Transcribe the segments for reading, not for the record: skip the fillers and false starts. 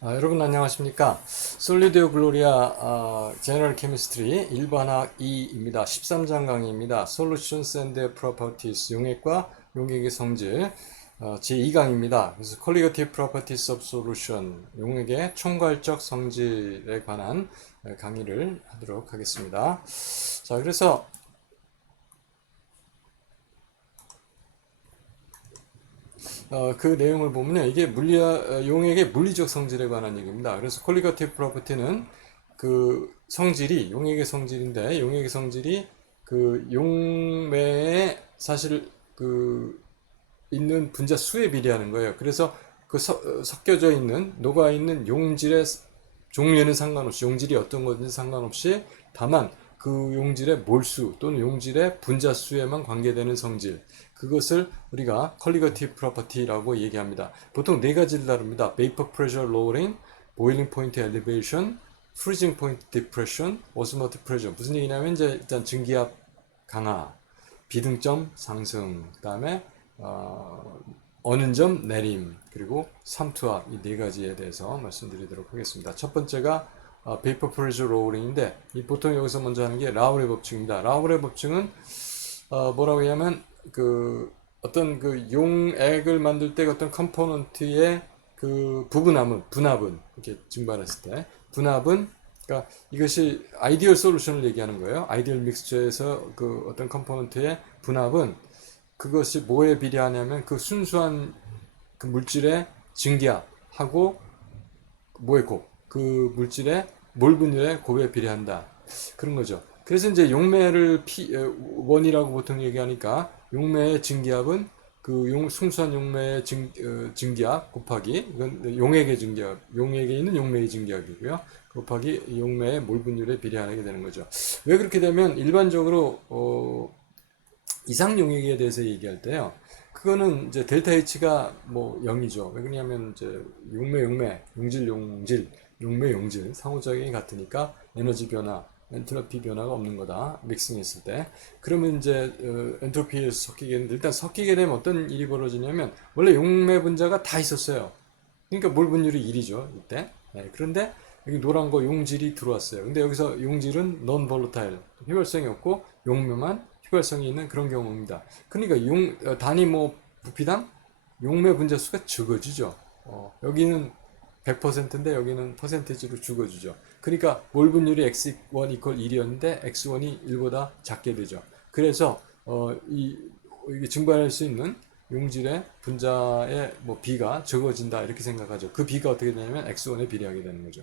여러분 안녕하십니까? 솔리디오 글로리아 제너럴 케미스트리 일반학 2입니다. 13장 강의입니다. Solutions and Properties 용액과 용액의 성질 제2강입니다. 그래서 Qualitative Properties of Solution 용액의 총괄적 성질에 관한 강의를 하도록 하겠습니다. 자, 그래서 그 내용을 보면요. 이게 용액의 물리적 성질에 관한 얘기입니다. 그래서 퀄리티티브 프로퍼티는 그 성질이 용액의 성질인데 용액의 성질이 그 용매에 사실 그 있는 분자 수에 비례하는 거예요. 그래서 섞여져 있는 녹아 있는 용질의 종류에는 상관없이 용질이 어떤 건지 상관없이 다만 그 용질의 몰수 또는 용질의 분자 수에만 관계되는 성질 그것을 우리가 퀄리티티브 프로퍼티라고 얘기합니다. 보통 네 가지를 다룹니다. Vapor Pressure Lowering, Boiling Point Elevation, Freezing Point Depression, Osmotic Pressure. 무슨 얘기냐면 이제 일단 증기압 강화, 비등점 상승, 그다음에 어는 점 내림, 그리고 삼투압 이 네 가지에 대해서 말씀드리도록 하겠습니다. 첫 번째가 Vapor Pressure Lowering인데 보통 여기서 먼저 하는 게 라우레 법칙입니다. 라우레 법칙은 뭐라고 하냐면 그 어떤 그 용액을 만들 때 어떤 컴포넌트의 그 분합은 이렇게 증발했을 때 분합은 그러니까 이것이 아이디얼 솔루션을 얘기하는 거예요. 아이디얼 믹스처에서 그 어떤 컴포넌트의 분합은 그것이 뭐에 비례하냐면 그 순수한 그 물질의 증기압하고 뭐의 곱, 그 물질의 몰 분율의 곱에 비례한다. 그런 거죠. 그래서 이제 용매를 원이라고 보통 얘기하니까 용매의 증기압은 그 순수한 용매의 증기압 곱하기 이건 용액의 증기압, 용액에 있는 용매의 증기압이고요. 곱하기 용매의 몰 분율에 비례하게 되는 거죠. 왜 그렇게 되면 일반적으로 이상 용액에 대해서 얘기할 때요. 그거는 이제 델타 H가 뭐 0이죠. 왜 그러냐면 이제 용매 용질 상호작용이 같으니까 에너지 변화, 엔트로피 변화가 없는 거다. 믹싱했을 때. 그러면 이제 엔트로피에 섞이겠는데 일단 섞이게 되면 어떤 일이 벌어지냐면 원래 용매 분자가 다 있었어요. 그러니까 몰 분율이 1이죠. 이때. 네, 그런데 여기 노란 거 용질이 들어왔어요. 근데 여기서 용질은 non volatile 휘발성이 없고 용매만 휘발성이 있는 그런 경우입니다. 그러니까 단위 뭐 부피당 용매 분자 수가 적어지죠. 여기는 100%인데 여기는 퍼센테이지로 죽어주죠. 그러니까 몰 분율이 x1 이퀄 1이었는데 x1이 1보다 작게 되죠. 그래서 이게 증발할 수 있는 용질의 분자의 뭐 B가 적어진다 이렇게 생각하죠. 그 B가 어떻게 되냐면 X1에 비례하게 되는 거죠.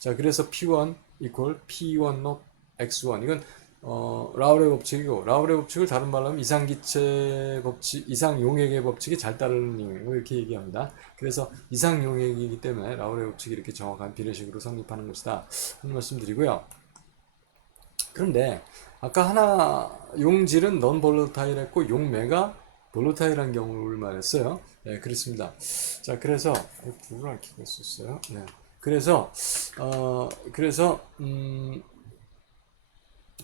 자, 그래서 P1 equal P1 not X1 이건 라우레 법칙이고 라우레 법칙을 다른 말로 하면 이상기체 법칙, 이상용액의 법칙이 잘 따르는 용액 이렇게 얘기합니다. 그래서 이상용액이기 때문에 라우레 법칙이 이렇게 정확한 비례식으로 성립하는 것이다 하는 말씀드리고요. 그런데 아까 하나 용질은 넌 볼로타일 했고 용매가 볼로타일한 경우를 말했어요. 네, 그렇습니다. 자, 그래서 불을 안 켜고 있었어요. 네. 그래서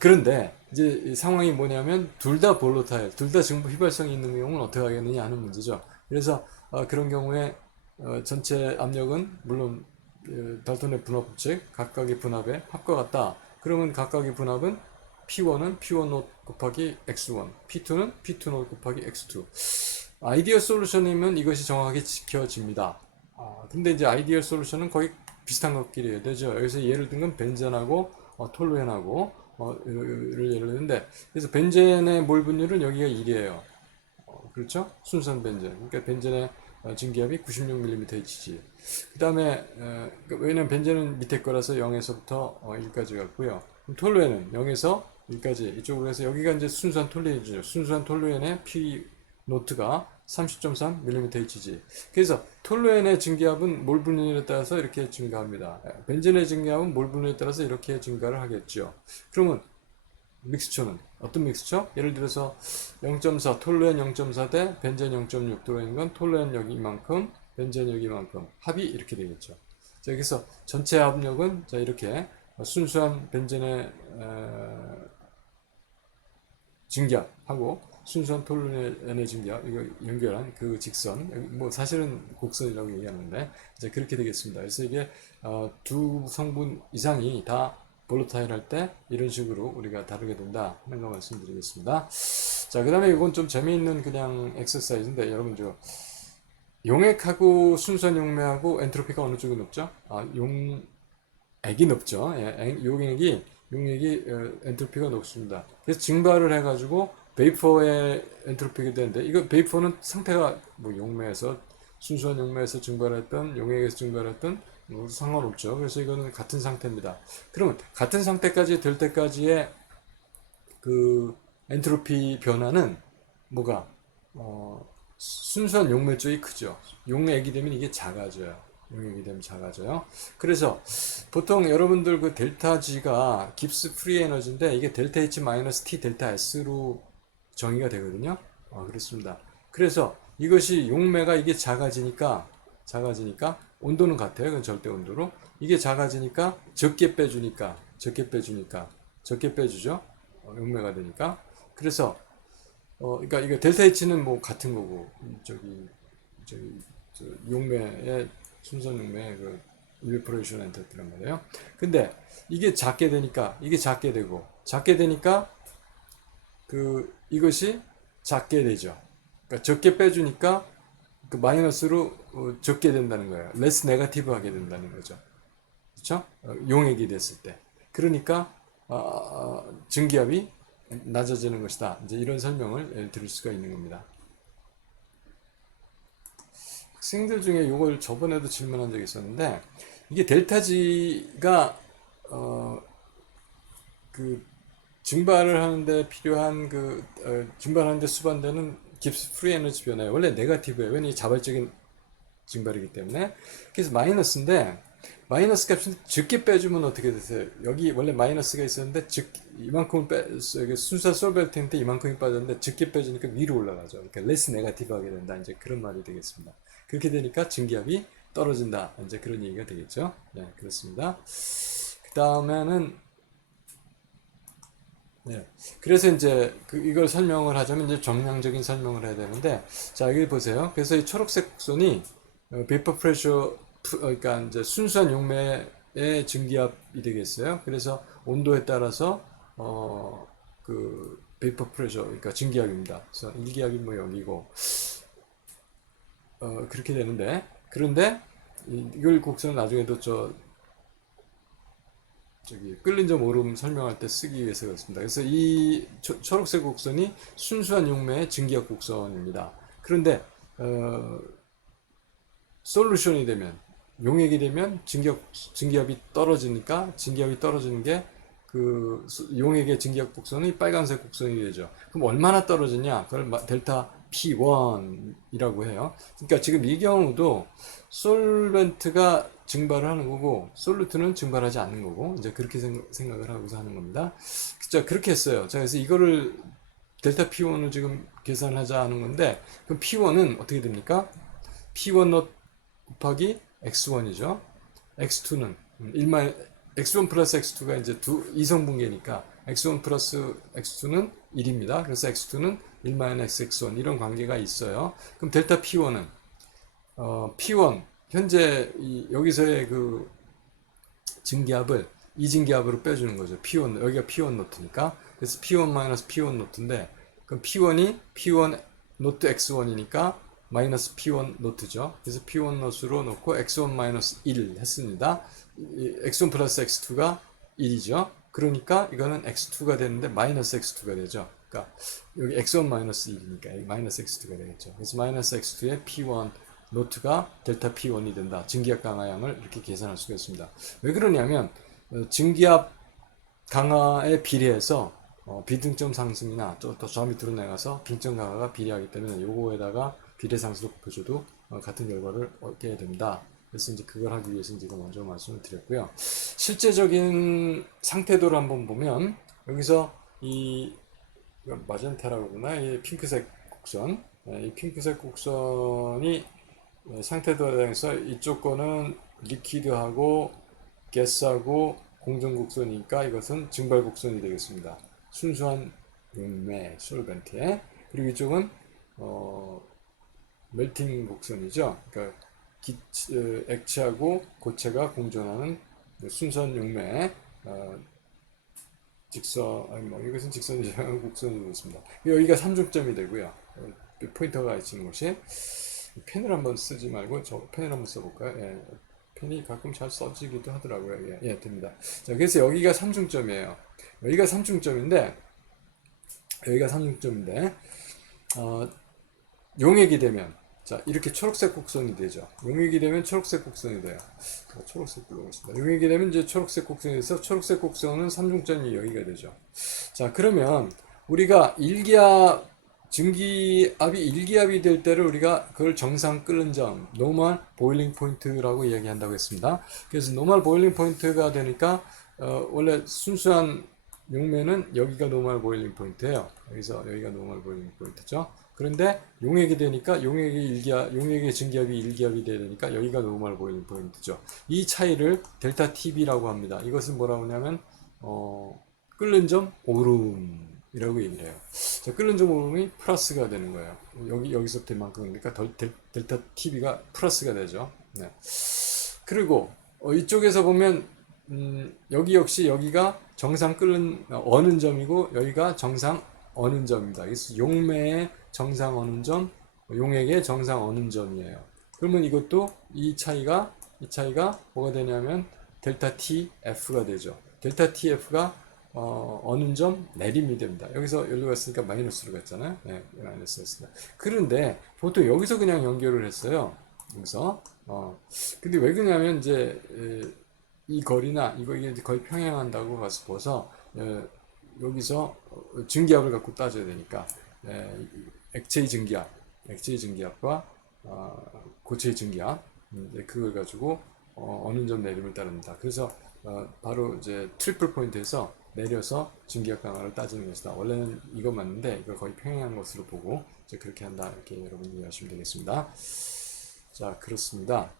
그런데 이제 상황이 뭐냐면 둘 다 볼로타일, 둘 다 증부 휘발성이 있는 경우는 어떻게 하겠느냐 하는 문제죠. 그래서 그런 경우에 전체 압력은 물론 달톤의 분압 법칙 각각의 분압의 합과 같다. 그러면 각각의 분압은 P1은 P1 노트 곱하기 X1, P2는 P2 노트 곱하기 X2. 아이디어 솔루션이면 이것이 정확하게 지켜집니다. 근데 이제 아이디어 솔루션은 거의 비슷한 것끼리 해야 되죠. 여기서 예를 든 건 벤젠하고 톨루엔하고 를 예를 드는데 그래서 벤젠의 몰 분율은 여기가 1이에요. 그렇죠? 순수한 벤젠. 그러니까 벤젠의 증기압이 96mmHg. 그 다음에 왜냐면 벤젠은 밑에 거라서 0에서부터 1까지 갔고요. 톨루엔은 0에서 1까지 이쪽으로 해서 여기가 이제 순수한 톨루엔이죠. 순수한 톨루엔의 P 노트가 30.3mmHg. 그래서 톨루엔의 증기압은 몰 분율에 따라서 이렇게 증가합니다. 벤젠의 증기압은 몰 분율에 따라서 이렇게 증가를 하겠죠. 그러면 믹스처는 어떤 믹스처? 예를 들어서 0.4 톨루엔 0.4 대 벤젠 0.6 들어있는 건 톨루엔 여기 이만큼 벤젠 여기 이만큼 합이 이렇게 되겠죠. 자, 여기서 전체 압력은 자 이렇게 순수한 벤젠의 증기압하고 순수한 톨루엔의 증기압 이거 연결한 그 직선 뭐 사실은 곡선이라고 얘기하는데 이제 그렇게 되겠습니다. 그래서 이게 두 성분 이상이 다 볼로타일 할 때 이런 식으로 우리가 다루게 된다 하는 거 말씀드리겠습니다. 자, 그 다음에 이건 좀 재미있는 그냥 엑서사이즈인데 여러분 저 용액하고 순수한 용매하고 엔트로피가 어느 쪽이 높죠? 용액이 높죠. 예, 용액이 엔트로피가 높습니다. 그래서 증발을 해가지고 베이퍼의 엔트로피가 되는데 이거 베이퍼는 상태가 뭐 용매에서 순수한 용매에서 증발했던 용액에서 증발했던 뭐 상관없죠. 그래서 이거는 같은 상태입니다. 그러면 같은 상태까지 될 때까지의 그 엔트로피 변화는 뭐가 순수한 용매 쪽이 크죠. 용액이 되면 이게 작아져요. 용액이 되면 작아져요. 그래서 보통 여러분들 그 델타 G가 깁스 프리 에너지인데 이게 델타 H 마이너스 T 델타 S로 정의가 되거든요. 그렇습니다. 그래서 이것이 용매가 이게 작아지니까 온도는 같아요. 그건 절대 온도로. 이게 작아지니까 적게 빼주죠. 용매가 되니까. 그래서 그러니까 이거 델타 H는 뭐 같은 거고 용매의 순선 용매의 그 일프레이션 엔터티란 말이에요. 근데 이게 작게 되니까 그 이것이 작게 되죠. 그러니까 적게 빼주니까 그 마이너스로 적게 된다는 거예요. 레스 네거티브 하게 된다는 거죠. 그렇죠? 용액이 됐을 때. 그러니까 증기압이 낮아지는 것이다. 이제 이런 설명을 드릴 수가 있는 겁니다. 학생들 중에 이걸 저번에도 질문한 적이 있었는데 이게 델타 G가 그 증발을 하는데 필요한 증발하는데 수반되는 깁스 프리 에너지 변화에 원래 네거티브예요. 왜냐면 자발적인 증발이기 때문에. 그래서 마이너스인데 마이너스 값을 적게 빼주면 어떻게 되세요? 여기 원래 마이너스가 있었는데 이만큼을 순수한 솔벨트인데 이만큼이 빠졌는데 적게 빼주니까 위로 올라가죠. 그러니까 레스 네거티브 하게 된다. 이제 그런 말이 되겠습니다. 그렇게 되니까 증기압이 떨어진다. 이제 그런 얘기가 되겠죠. 네, 그렇습니다. 그 다음에는 네. 그래서 이제 이걸 설명을 하자면 이제 정량적인 설명을 해야 되는데, 자, 여기 보세요. 그래서 이 초록색 곡선이 베이퍼 프레셔, 그러니까 이제 순수한 용매의 증기압이 되겠어요. 그래서 온도에 따라서 그 베이퍼 프레셔, 그러니까 증기압입니다. 그래서 일기압이 뭐 여기고 그렇게 되는데, 그런데 이걸 곡선을 나중에도 끌린 점 오름 설명할 때 쓰기 위해서 그렇습니다. 그래서 이 초록색 곡선이 순수한 용매의 증기압 곡선입니다. 그런데 솔루션이 되면 용액이 되면 증기압이 떨어지니까 증기압이 떨어지는 게 그 용액의 증기압 곡선이 빨간색 곡선이 되죠. 그럼 얼마나 떨어지냐? 그걸 델타 P1이라고 해요. 그러니까 지금 이 경우도 솔벤트가 증발을 하는 거고 솔루트는 증발하지 않는 거고 이제 그렇게 생각을 하고서 하는 겁니다. 자, 그렇게 했어요. 자, 그래서 이거를 델타 P1을 지금 계산하자 하는 건데 그럼 P1은 어떻게 됩니까? P1 not 곱하기 X1이죠. X2는 X1 플러스 X2가 이제 이성분계니까 X1 플러스 X2는 1입니다. 그래서 X2는 1-XX1 이런 관계가 있어요. 그럼 델타 P1은 P1 현재 여기서의 그 증기압을 이 증기압으로 빼주는 거죠. P1 여기가 P1 노트니까 그래서 P1 P1 노트인데 그럼 P1이 P1 노트 X1이니까 마이너스 P1 노트죠. 그래서 P1 노트로 놓고 X1 1 했습니다. X1 플러스 X2가 1이죠. 그러니까 이거는 X2가 되는데 마이너스 X2가 되죠. 그러니까 여기 X1 1이니까 마이너스 X2가 되겠죠. 그래서 마이너스 X2의 P1 노트가 델타 P1이 된다. 증기압 강하량을 이렇게 계산할 수가 있습니다. 왜 그러냐면 증기압 강화에 비례해서 비등점 상승이나 또 저 밑으로 내려가서 빈점 강화가 비례하기 때문에 요거에다가 비례상수로 곱해줘도 같은 결과를 얻게 됩니다. 그래서 이제 그걸 하기 위해서 이제 먼저 말씀을 드렸고요. 실제적인 상태도를 한번 보면 여기서 이건 마젠타라고 그러나 이 핑크색 곡선, 이 핑크색 곡선이 상태도에 대해서 이쪽 거는 리퀴드하고 가스하고 공정 곡선이니까 이것은 증발 곡선이 되겠습니다. 순수한 용매 솔벤트에 그리고 이쪽은 멜팅 곡선이죠. 그러니까 액체하고 고체가 공존하는 순선 용매 직선, 아니 뭐 이것은 직선이죠. 곡선이 되겠습니다. 여기가 삼중점이 되고요. 포인터가 있는 곳이 펜을 한번 쓰지 말고 저 펜을 한번 써볼까요? 예, 펜이 가끔 잘 써지기도 하더라고요. 예, 예, 됩니다. 자, 그래서 여기가 삼중점이에요. 여기가 삼중점인데 여기가 삼중점인데 용액이 되면 자 이렇게 초록색 곡선이 되죠. 용액이 되면 초록색 곡선이 돼요. 초록색 불러보겠습니다. 용액이 되면 이제 초록색 곡선이 돼서 초록색 곡선은 삼중점이 여기가 되죠. 자 그러면 우리가 일기압 증기압이 일기압이 될 때를 우리가 그걸 정상 끓는 점 노멀 보일링 포인트라고 이야기한다고 했습니다. 그래서 노멀 보일링 포인트가 되니까 원래 순수한 용매는 여기가 노멀 보일링 포인트예요. 여기서 여기가 노멀 보일링 포인트죠. 그런데 용액이 되니까 용액의 증기압이 일기압이 되니까 여기가 노멀 보일링 포인트죠. 이 차이를 델타 TB라고 합니다. 이것은 뭐라고 하냐면 끓는 점 오름이라고 얘기를 해요. 자, 끓는 점 오름이 플러스가 되는 거예요. 여기서부터 이만큼이니까 델타 TB가 플러스가 되죠. 네. 그리고 이쪽에서 보면 여기 역시 여기가 정상 어는 점이고 여기가 정상 어는 점입니다. 그래서 용매의 정상 어는 점, 용액의 정상 어는 점이에요. 그러면 이것도 이 차이가 뭐가 되냐면 델타 TF가 되죠. 델타 TF가 어는 점 내림이 됩니다. 여기서 여기로 갔으니까 마이너스로 갔잖아요. 네, 마이너스였습니다. 그런데 보통 여기서 그냥 연결을 했어요. 여기서 근데 왜 그러냐면 이제 이 거리나 이게 거의 평행한다고 봐서 여기서 증기압을 갖고 따져야 되니까 액체의 증기압과 고체의 증기압 그걸 가지고 어느 점 내림을 따릅니다. 그래서 바로 이제 트리플 포인트에서 내려서 증기압 강화를 따지는 것이다. 원래는 이거 맞는데 이걸 거의 평행한 것으로 보고 이제 그렇게 한다 이렇게 여러분 이해하시면 되겠습니다. 자 그렇습니다.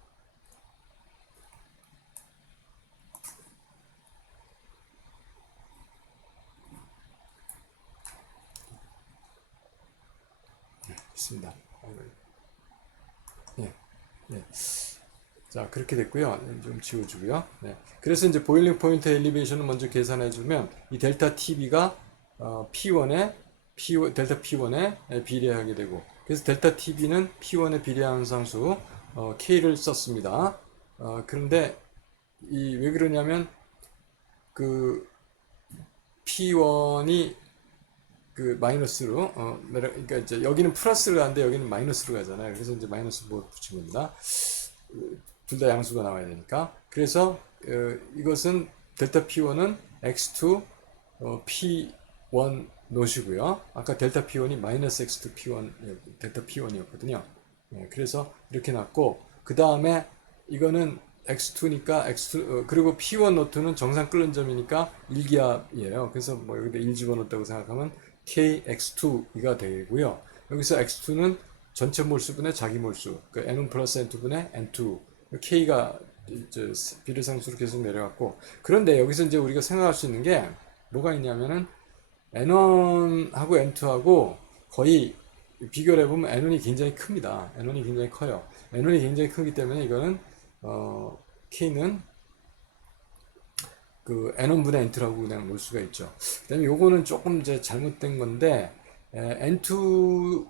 있습니다. 예, 예. 자, 그렇게 됐고요. 좀 지워주고요. 네. 그래서 이제 보일링 포인트 엘리베이션을 먼저 계산해주면 이 델타 TB가 델타 P1에 비례하게 되고 그래서 델타 TB는 P1에 비례하는 상수 K를 썼습니다. 그런데 왜 그러냐면 그 P1이 그 마이너스로 그러니까 이제 여기는 플러스로 가는데 여기는 마이너스로 가잖아요. 그래서 이제 마이너스 뭐 붙인 겁니다. 둘 다 양수가 나와야 되니까. 그래서 이것은 델타 P1은 X2 P1 놓으시고요. 아까 델타 P1이 마이너스 X2 P1 델타 P1이었거든요. 그래서 이렇게 놨고 그 다음에 이거는 X2니까 X2 그리고 P1 노트는 정상 끓는 점이니까 일기압이에요. 그래서 뭐 여기다 1 집어넣었다고 생각하면 KX2가 되고요. 여기서 X2는 전체 몰수분의 자기 몰수, 그 N1 플러스 N2분의 N2, K가 비례상수로 계속 내려갔고, 그런데 여기서 이제 우리가 생각할 수 있는 게 뭐가 있냐면은 N1하고 N2하고 거의 비교를 해보면 N1이 굉장히 큽니다. N1이 굉장히 커요. N1이 굉장히 크기 때문에 이거는 K는 그 N1분의 N2라고 그냥 놓을 수가 있죠. 그 다음에 요거는 조금 이제 잘못된 건데 N2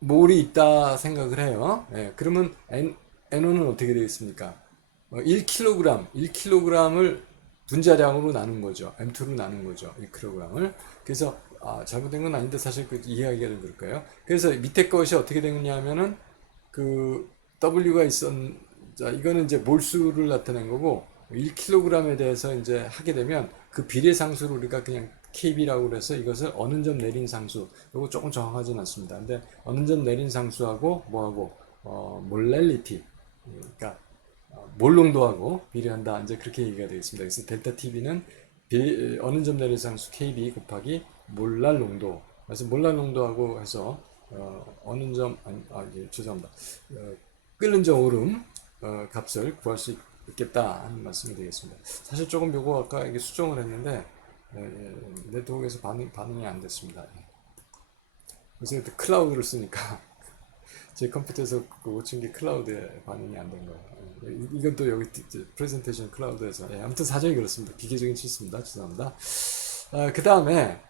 몰이 있다 생각을 해요. 그러면 N1은 어떻게 되겠습니까? 1kg을 분자량으로 나눈 거죠. M2로 나눈 거죠. 1kg을. 그래서 잘못된 건 아닌데 사실 그 이해하기가 좀 그럴까요? 그래서 밑에 것이 어떻게 되느냐 하면은 그 W가 자, 이거는 이제 몰수를 나타낸 거고 1kg에 대해서 이제 하게 되면 그 비례 상수를 우리가 그냥 KB라고 그래서 이것을 어느 점 내린 상수, 이거 조금 정확하진 않습니다. 근데 어느 점 내린 상수하고 뭐하고 몰랄리티, 그러니까 몰농도하고 비례한다. 이제 그렇게 얘기가 되겠습니다. 그래서 델타 TB는 어느 점 내린 상수 KB 곱하기 몰랄 농도. 그래서 몰랄 농도하고 해서 어느 점 죄송합니다. 끓는 점 오름 값을 구할 수 있겠다 하는 말씀이 되겠습니다. 사실 조금 요거 아까 이게 수정을 했는데 네트워크에서 반응이 안 됐습니다. 요새 또 클라우드를 쓰니까 제 컴퓨터에서 그 5층기 클라우드에 반영이 안 된 거예요. 이건 또 여기 프레젠테이션 클라우드에서. 예, 아무튼 사정이 그렇습니다. 기계적인 실수입니다. 죄송합니다. 그 다음에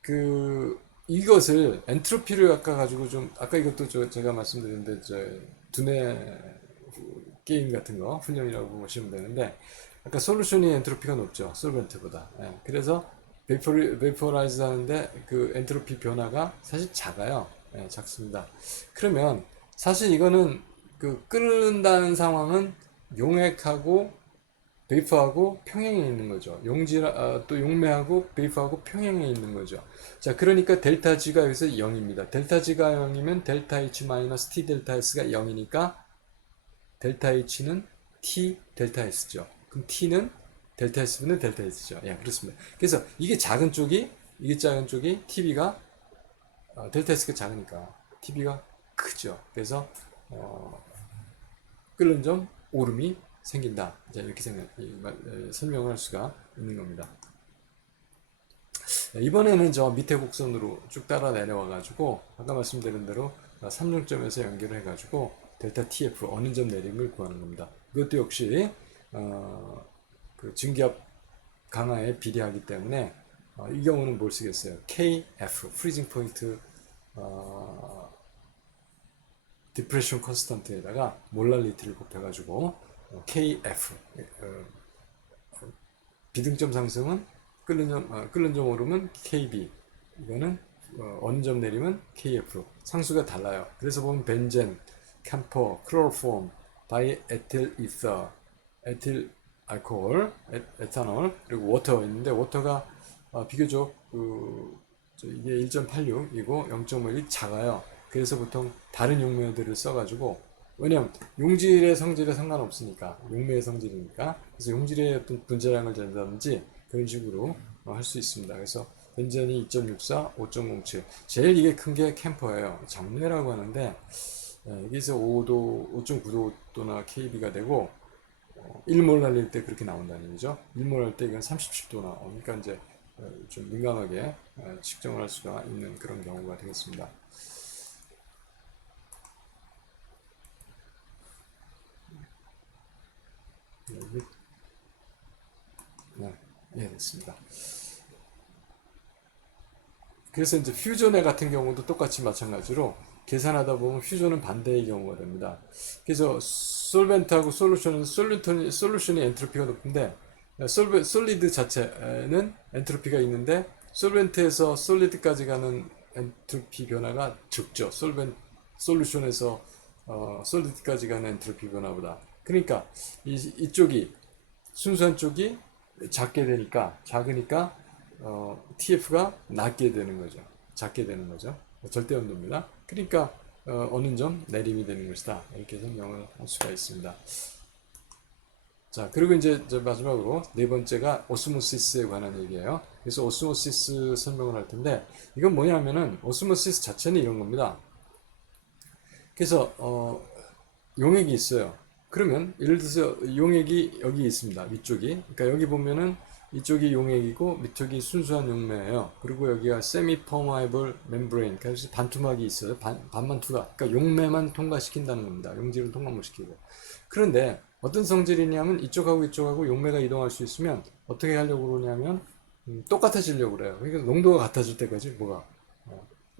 그 이것을 엔트로피를 아까 가지고 좀 아까 이것도 제가 말씀드렸는데 두뇌 게임 같은 거 훈련이라고 보시면 되는데 아까 솔루션이 엔트로피가 높죠. 솔벤트보다. 예, 그래서 베이퍼라이즈 하는데 그 엔트로피 변화가 사실 작아요. 예, 작습니다. 그러면 사실 이거는 그 끓는다는 상황은 용액하고 베이프하고 평행에 있는 거죠. 또 용매하고 베이프하고 평행에 있는 거죠. 자, 그러니까 델타 G가 여기서 0입니다. 델타 G가 0이면 델타 H 마이너스 T 델타 S가 0이니까 델타 H는 T 델타 S죠. 그럼 T는 델타 S분의 델타 S죠. 예, 그렇습니다. 그래서 이게 작은 쪽이 TB가 델타 S가 작으니까 TB가 크죠. 그래서 끓는 점 오름이 생긴다. 이렇게 설명을 할 수가 있는 겁니다. 이번에는 저 밑에 곡선으로 쭉 따라 내려와 가지고 아까 말씀드린 대로 3중점에서 연결을 해 가지고 델타 TF 어느 점 내림을 구하는 겁니다. 이것도 역시 그 증기압 강하에 비례하기 때문에 이 경우는 뭘 쓰겠어요? KF 프리징 포인트 디프레션 컨스턴트에다가 몰랄리티를 곱해가지고 KF 비등점 상승은 끓는 점 오름은 KB 이거는 어느 점 내리면 KF 상수가 달라요. 그래서 보면 벤젠, 캠퍼, 클로로폼, 다이에틸 이서, 에틸 알코올, 에탄올 그리고 워터 있는데 워터가 비교적 이게 1.86이고 0.51이 작아요. 그래서 보통 다른 용매들을 써가지고 왜냐면 용질의 성질에 상관없으니까 용매의 성질이니까 그래서 용질의 어떤 분자량을 재다든지 그런 식으로 할 수 있습니다. 그래서 벤젠이 2.64, 5.07 제일 이게 큰 게 캠퍼예요. 정례라고 하는데 여기서 5도, 5.9도나 KB가 되고 1몰 날릴 때 그렇게 나온다는 얘기죠. 1몰 할 때 이건 37도나 그러니까 이제 좀 민감하게 측정을 할 수가 있는 그런 경우가 되겠습니다. 네, 이해됐습니다. 그래서 이제 퓨전회 같은 경우도 똑같이 마찬가지로 계산하다 보면 퓨전은 반대의 경우가 됩니다. 그래서 솔벤트하고 솔루션이 엔트로피가 높은데 솔리드 자체는 엔트로피가 있는데 솔벤트에서 솔리드까지 가는 엔트로피 변화가 적죠. 솔루션에서 솔리드까지 가는 엔트로피 변화보다. 그러니까 이쪽이 순수한 쪽이 작으니까 TF가 낮게 되는 거죠. 작게 되는 거죠. 절대 온도입니다. 그러니까 어느 점 내림이 되는 것이다. 이렇게 설명을 할 수가 있습니다. 자, 그리고 이제 마지막으로 네 번째가 오스모시스에 관한 얘기예요. 그래서 오스모시스 설명을 할 텐데 이건 뭐냐면은 오스모시스 자체는 이런 겁니다. 그래서 용액이 있어요. 그러면 예를 들어서 용액이 여기 있습니다. 위쪽이. 그러니까 여기 보면은 이쪽이 용액이고 밑쪽이 순수한 용매예요. 그리고 여기가 세미 퍼마이블 멤브레인, 그래서 반투막이 있어요. 반만 투과. 그러니까 용매만 통과시킨다는 겁니다. 용질은 통과 못 시키고. 그런데 어떤 성질이냐면 이쪽하고 용매가 이동할 수 있으면 어떻게 하려고 그러냐면 똑같아지려고 그래요. 그러니까 농도가 같아질 때까지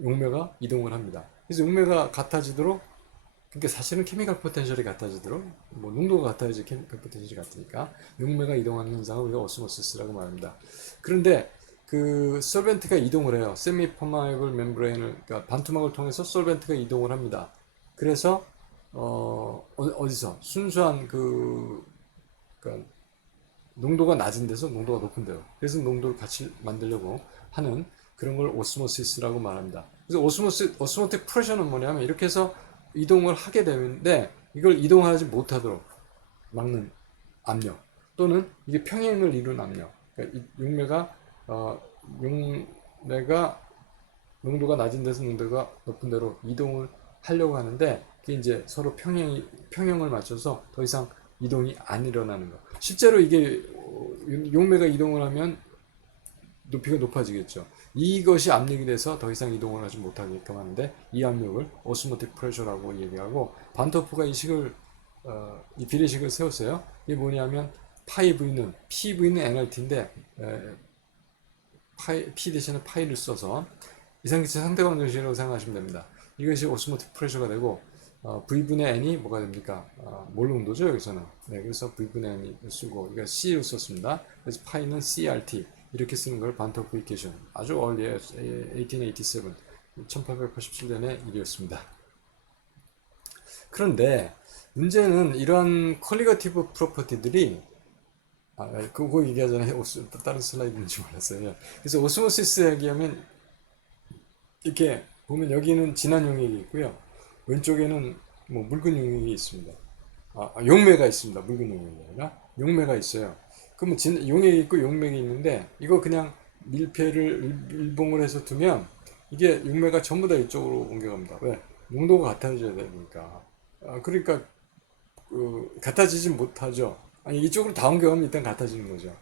용매가 이동을 합니다. 그래서 용매가 같아지도록 그러니까 사실은 케미컬 포텐셜이 같아지도록 농도가 같아야지 케미컬 포텐셜이 같으니까 용매가 이동하는 현상을 우리가 오스모시스라고 말합니다. 그런데 그 솔벤트가 이동을 해요. 세미 퍼마이블 멤브레인을 그러니까 반투막을 통해서 솔벤트가 이동을 합니다. 그래서 어디서 순수한 그러니까 농도가 낮은 데서 농도가 높은 데로 그래서 농도를 같이 만들려고 하는 그런 걸 오스모시스라고 말합니다. 그래서 오스모틱 프레셔는 뭐냐면 이렇게 해서 이동을 하게 되는데 이걸 이동하지 못하도록 막는 압력 또는 이게 평행을 이룬 압력. 그러니까 용매가 농도가 낮은 데서 농도가 높은 데로 이동을 하려고 하는데 그게 이제 서로 평형을 맞춰서 더 이상 이동이 안 일어나는 거. 실제로 이게 용매가 이동을 하면 높이가 높아지겠죠. 이것이 압력이 돼서 더 이상 이동을 하지 못하게끔 하는데 이 압력을 오스모틱 프레셔라고 얘기하고 반토프가 이 비례식을 세웠어요. 이게 뭐냐면 파이 V는 PV는 nRT인데 P 대신에 파이를 써서 이상기체 상대방 정식이라고 생각하시면 됩니다. 이것이 오스모틱 프레셔가 되고 V분의 N이 뭐가 됩니까? 몰 농도죠 여기서는. 네, 그래서 V분의 N을 쓰고 이거 C를 썼습니다. 그래서 파이는 CRT 이렇게 쓰는 걸 반토프 이퀘이션 아주 early에 1887 1887년의 일이었습니다. 그런데 문제는 이러한 퀄리거티브 프로퍼티들이 그거 얘기하기 전에 다른 슬라이드인지 몰랐어요. 그래서 오스모시스 얘기하면 이렇게 보면 여기는 진한 용액이 있고요. 왼쪽에는 뭐 묽은 용액이 있습니다. 용매가 있습니다. 묽은 용액이 아니라 용매가 있어요. 그러면 용액이 있고 용맥이 있는데 이거 그냥 밀폐를 일봉을 해서 두면 이게 용매가 전부 다 이쪽으로 옮겨갑니다. 왜? 농도가 같아져야 되니까. 그러니까 같아지지 못하죠. 아니 이쪽으로 다 옮겨가면 일단 같아지는 거죠.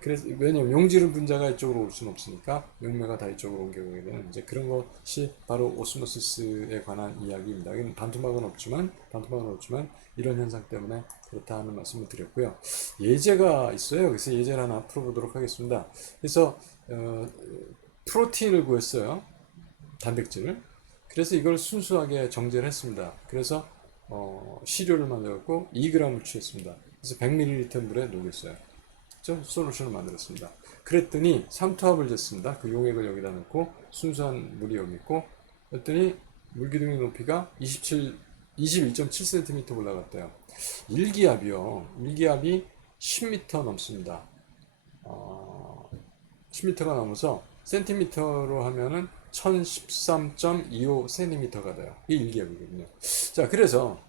그래서 왜냐면 용질은 분자가 이쪽으로 올 수는 없으니까 용매가 다 이쪽으로 옮겨가게 되는 이제 그런 것이 바로 오스모시스에 관한 이야기입니다. 이건 반토막은 없지만 이런 현상 때문에 그렇다 하는 말씀을 드렸고요. 예제가 있어요. 그래서 예제를 하나 풀어보도록 하겠습니다. 그래서 프로틴을 구했어요. 단백질을. 그래서 이걸 순수하게 정제를 했습니다. 그래서 시료를 만들었고 2g을 취했습니다. 그래서 100ml 물에 녹였어요. 솔루션을 만들었습니다. 그랬더니 삼투압을 쟀습니다. 그 용액을 여기다 넣고 순수한 물이 여기 있고 그랬더니 물기둥의 높이가 21.7cm 올라갔대요. 일기압이 10m 넘습니다. 10m가 넘어서 센티미터로 하면은 1013.25cm가 돼요. 이게 일기압이거든요. 자, 그래서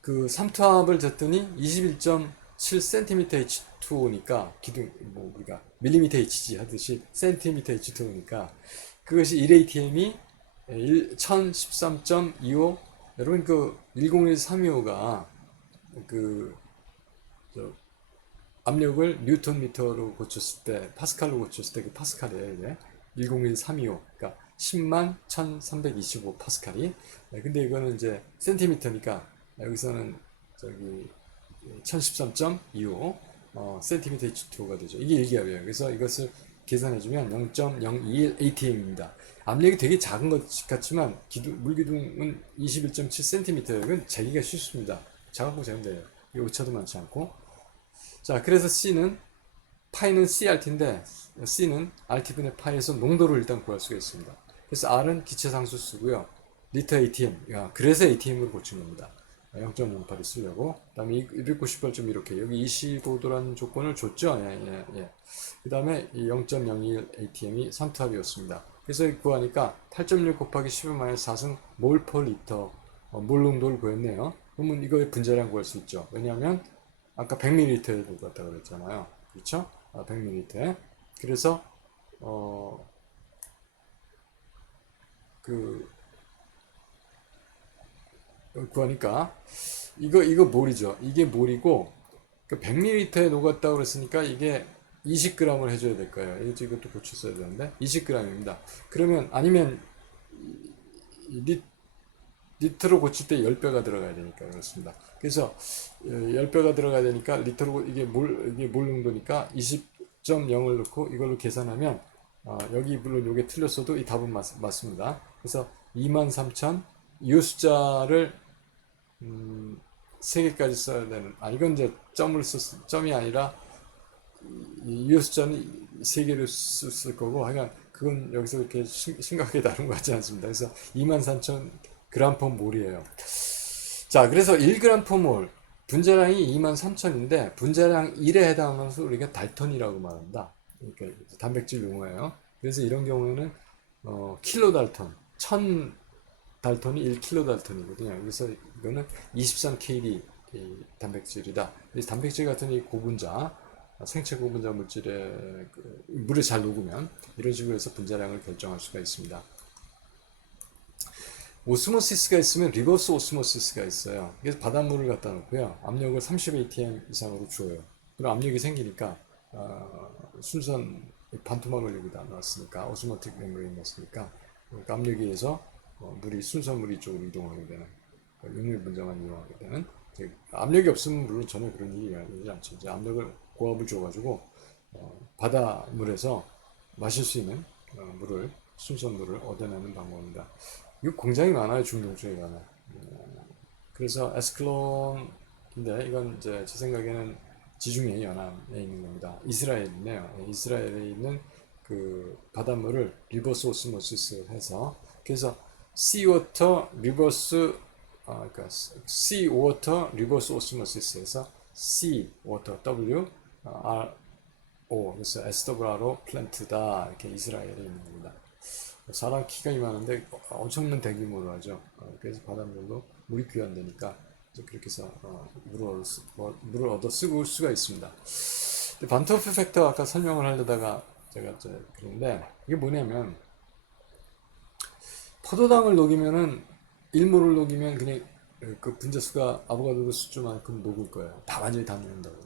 그 삼투압을 쟀더니 21.7cm H2O니까 기둥 뭐 우리가 밀리미터 Hg 하듯이 cm H2O니까 그것이 1atm이 1013.25 여러분 그 101325가 그 압력을 뉴턴 미터로 고쳤을 때 파스칼로 고쳤을 때 그 파스칼이에요. 이게 101325 그러니까 10만 1325 파스칼이. 근데 이거는 이제 센티미터니까 여기서는 저기 1013.25 센티미터 H2O가 되죠. 이게 일기압이에요. 그래서 이것을 계산해주면 0.021 atm입니다. 압력이 되게 작은 것 같지만 물기둥은 21.7cm. 이건 재기가 쉽습니다. 작고 재면 돼요. 이 오차도 많지 않고. 자, 그래서 파이는 CRT인데 C는 RT분의 파이에서 농도를 일단 구할 수가 있습니다. 그래서 R은 기체상수 쓰고요. 리터 ATM. 그래서 ATM으로 고친 겁니다. 0.08을 쓰려고. 그 다음에 298점 이렇게 여기 25도라는 조건을 줬죠. 그 다음에 이 0.01 ATM이 3투압이었습니다. 그래서 구하니까 8.6 곱하기 10-4승 몰 퍼 리터 몰 농도를 구했네요. 그러면 이거의 분자량 구할 수 있죠. 왜냐하면 아까 100ml에 녹았다고 그랬잖아요. 그렇죠? 100ml. 그래서 구하니까 이거 몰이죠. 이게 몰이고 그 100ml에 녹았다고 그랬으니까 이게 20g을 해줘야 될 거예요. 이것도 고쳤어야 되는데 20g입니다. 그러면 아니면 리터로 고칠 때 10배가 들어가야 되니까 그렇습니다. 그래서 10배가 들어가야 되니까 리터로 이게 몰 농도니까 20.0을 넣고 이걸로 계산하면 여기 물론 이게 틀렸어도 이 답은 맞습니다. 그래서 23,000 이 숫자를 3개까지 써야 되는 이건 이제 점이 아니라 이 숫자는 3개를 쓸 거고 하여간 그건 여기서 이렇게 심각하게 다른 것 같지 않습니다. 그래서 23,000 g/몰이에요. 자, 그래서 1g/몰 분자량이 23,000인데 분자량 1에 해당하는 것을 우리가 달턴이라고 말합니다. 그러니까 단백질 용어예요. 그래서 이런 경우에는 킬로달턴 1000 달턴이 1킬로달턴이거든요. 그래서 이거는 23kD 단백질이다. 단백질 같은 이 고분자, 생체 고분자 물질에 물에 잘 녹으면 이런 식으로 해서 분자량을 결정할 수가 있습니다. 오스모시스가 있으면 리버스 오스모시스가 있어요. 그래서 바닷물을 갖다 놓고요. 압력을 30 atm 이상으로 주어요. 그럼 압력이 생기니까 순선 반토막을 여기다 넣었으니까 오스모틱 멤브레인 넣었으니까 압력에 의해서 물이 순서물이 쪽으로 이동하게 되는 용액 분자만 이용하게 되는 압력이 없으면 물론 전혀 그런 일이 일어나지 않죠. 이제 압력을 고압을 줘가지고 바다물에서 마실 수 있는 물을 순선물을 얻어내는 방법입니다. 이거 굉장히 많아요. 중동쪽에 가면. 그래서 에스클론인데 이건 이제 제 생각에는 지중해 연안에 있는 겁니다. 이스라엘이네요. 이스라엘에 있는 그 바닷물을 리버스 오스모시스 해서 그래서 seawater reverse 그러니까 seawater reverse osmosis에서 seawater W R O 그래서 SWRO 플랜트다 이렇게 이스라엘에 있는 겁니다. 사람 키가 이만한데 엄청난 대규모로 하죠. 그래서 바닷물도 물이 귀한데니까 그렇게 해서 물을 얻어 쓰고 수가 있습니다. 반트호프 팩터 아까 설명을 하려다가 제가 그런데 이게 뭐냐면 포도당을 녹이면은 일몰을 녹이면 그냥 그 분자수가 아보가드로 수준만큼 녹을 거예요. 다 완전히 다 녹는다고.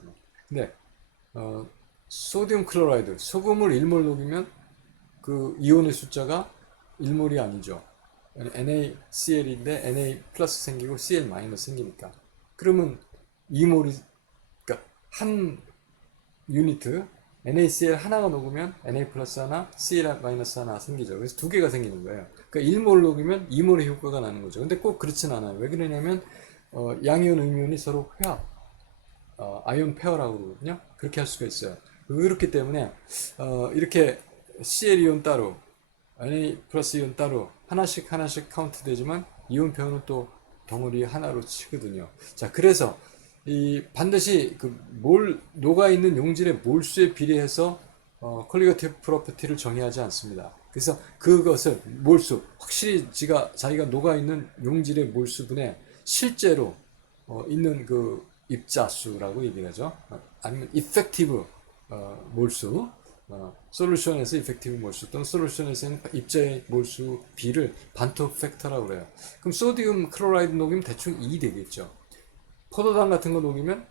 근데 소디움 클로라이드 소금을 일몰 녹이면 그 이온의 숫자가 1몰이 아니죠. NaCl인데 Na 플러스 생기고 Cl 마이너스 생기니까. 그러면 2몰이, 그러니까 한 유니트, NaCl 하나가 녹으면 Na 플러스 하나, Cl 마이너스 하나 생기죠. 그래서 두 개가 생기는 거예요. 그러니까 1몰 녹이면 2몰의 효과가 나는 거죠. 근데 꼭 그렇진 않아요. 왜 그러냐면, 양이온, 음이온이 서로 회합, 아이온 페어라고 그러거든요. 그렇게 할 수가 있어요. 그렇기 때문에, 이렇게 Cl 이온 따로, Na 플러스 이온 따로 하나씩 카운트 되지만 이온 페어는 또 덩어리 하나로 치거든요. 자, 그래서 이 반드시 그 녹아 있는 용질의 몰수에 비례해서 퀄리티브 프로퍼티를 정의하지 않습니다. 그래서 그것을 몰수, 확실히 자기가 녹아 있는 용질의 몰수분에 실제로 있는 그 입자수라고 얘기하죠. 아니면 이펙티브 몰수, 솔루션에서 이펙티브 몰수 또는 솔루션에서는 입자의 몰수 비를 반토 팩터라고 그래요. 그럼 소디움 클로라이드 녹이면 대충 2 되겠죠. 포도당 같은 거 녹이면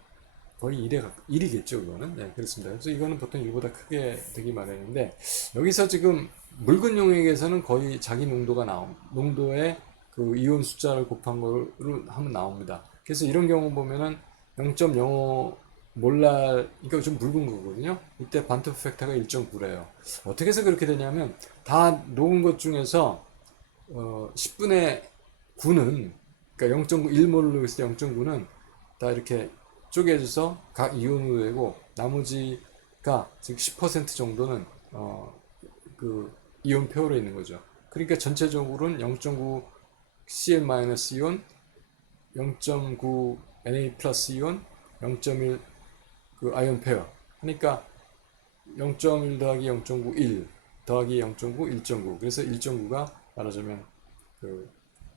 거의 1이겠죠, 그거는. 네, 그렇습니다. 그래서 이거는 보통 1보다 크게 되기 마련인데, 여기서 지금 묽은 용액에서는 거의 자기 농도의 그 이온 숫자를 곱한 거로 하면 나옵니다. 그래서 이런 경우 보면은 0.05 몰랄, 그러니까 좀 묽은 거거든요. 이때 반토프 팩터가 1.9래요. 어떻게 해서 그렇게 되냐면, 다 녹은 것 중에서 10분의 9는, 그러니까 0.9, 1몰로 했을 때 0.9는 다 이렇게 쪼개져서 각 이온으로 되고 나머지가 지금 10% 정도는 그 이온 페어로 있는 거죠. 그러니까 전체적으로는 0.9 Cl-이온, 0.9 Na 플러스 이온, 0.1 그 아이온 페어 하니까 0.1 더하기 0.9 1 더하기 0.9 1.9 그래서 1.9가 말하자면 그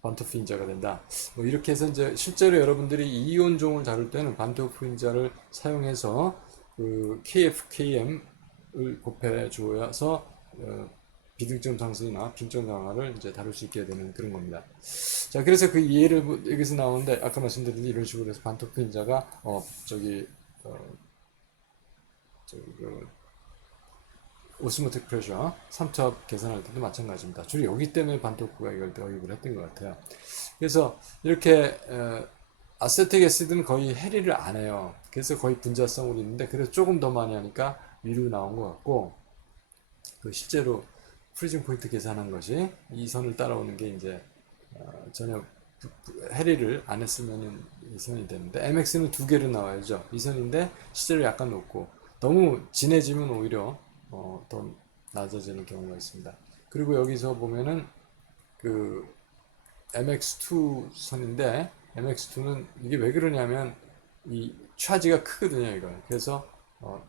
반토프 인자가 된다. 뭐 이렇게 해서 이제 실제로 여러분들이 이온종을 다룰 때는 반토프 인자를 사용해서 그 KFKM을 곱해 줘서 비등점 상승이나 빈점 강화를 이제 다룰 수 있게 되는 그런 겁니다. 자, 그래서 그 예를 여기서 나오는데 아까 말씀드린 이런 식으로 해서 반토프 인자가 오스모틱 프레셔 3탑 계산할 때도 마찬가지입니다. 주로 여기 때문에 반토프가 이걸 도입을 했던 것 같아요. 그래서 이렇게 아세틱 애시드는 거의 해리를 안 해요. 그래서 거의 분자성으로 있는데 그래서 조금 더 많이 하니까 위로 나온 것 같고 그 실제로 프리징 포인트 계산한 것이 이 선을 따라오는 게 이제 전혀 해리를 안 했으면 이 선이 되는데 MX는 두 개로 나와야죠. 이 선인데 실제로 약간 높고 너무 진해지면 오히려 더 낮아지는 경우가 있습니다. 그리고 여기서 보면은 그 MX2 선인데 MX2는 이게 왜 그러냐면 이 차지가 크거든요, 이거. 그래서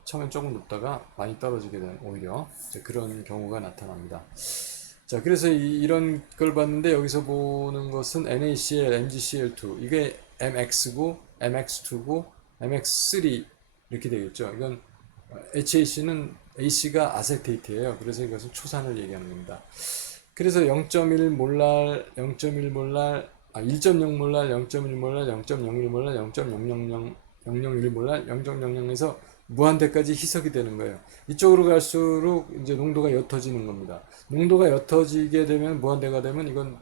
처음엔 조금 높다가 많이 떨어지게 되는 오히려 그런 경우가 나타납니다. 자, 그래서 이런 걸 봤는데 여기서 보는 것은 NaCl, MgCl2 이게 MX고 MX2고 MX3 이렇게 되겠죠. 이건 HAC는 AC가 아세테이트예요. 그래서 이것은 초산을 얘기하는 겁니다. 그래서 0.1몰랄, 0.1몰랄, 1.0몰랄, 0.1몰랄, 0.01몰랄, 0.000, 001몰랄, 0.00에서 무한대까지 희석이 되는 거예요. 이쪽으로 갈수록 이제 농도가 옅어지는 겁니다. 농도가 옅어지게 되면 무한대가 되면 이건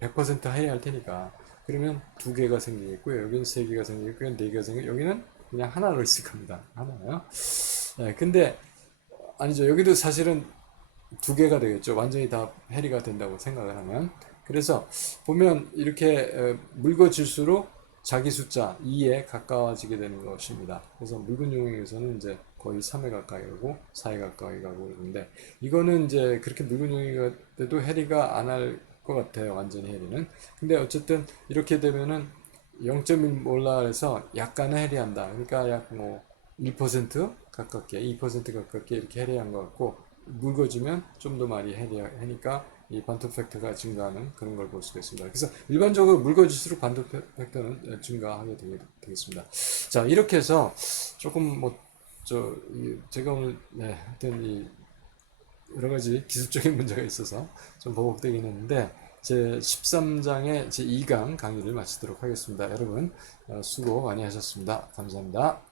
100% 해야 할 테니까. 그러면 두 개가 생기겠고요. 여기는 세 개가 생기겠고요. 네 개가 생기고 여기는 그냥 하나로 있을 겁니다. 하나요. 네, 근데 아니죠. 여기도 사실은 두 개가 되겠죠. 완전히 다 해리가 된다고 생각을 하면. 그래서 보면 이렇게 묽어질수록 자기 숫자 2에 가까워지게 되는 것입니다. 그래서 묽은 용액에서는 이제 거의 3에 가까이 가고 4에 가까이 가고 그러는데 이거는 이제 그렇게 묽은 용액이 돼도 해리가 안 할 것 같아요. 완전히 해리는. 근데 어쨌든 이렇게 되면은 0.1몰라에서 약간은 해리한다. 그러니까 약 뭐 1% 가깝게 2% 가깝게 이렇게 해리한 것 같고 묽어지면 좀 더 많이 해니까 이 반토 팩터가 증가하는 그런 걸 볼 수가 있습니다. 그래서 일반적으로 묽어질수록 반토 팩터는 증가하게 되겠습니다. 자, 이렇게 해서 조금 뭐 제가 오늘 하여튼 이 여러 가지 기술적인 문제가 있어서 좀 버벅대긴 했는데 제 13장의 제 2강 강의를 마치도록 하겠습니다. 여러분 수고 많이 하셨습니다. 감사합니다.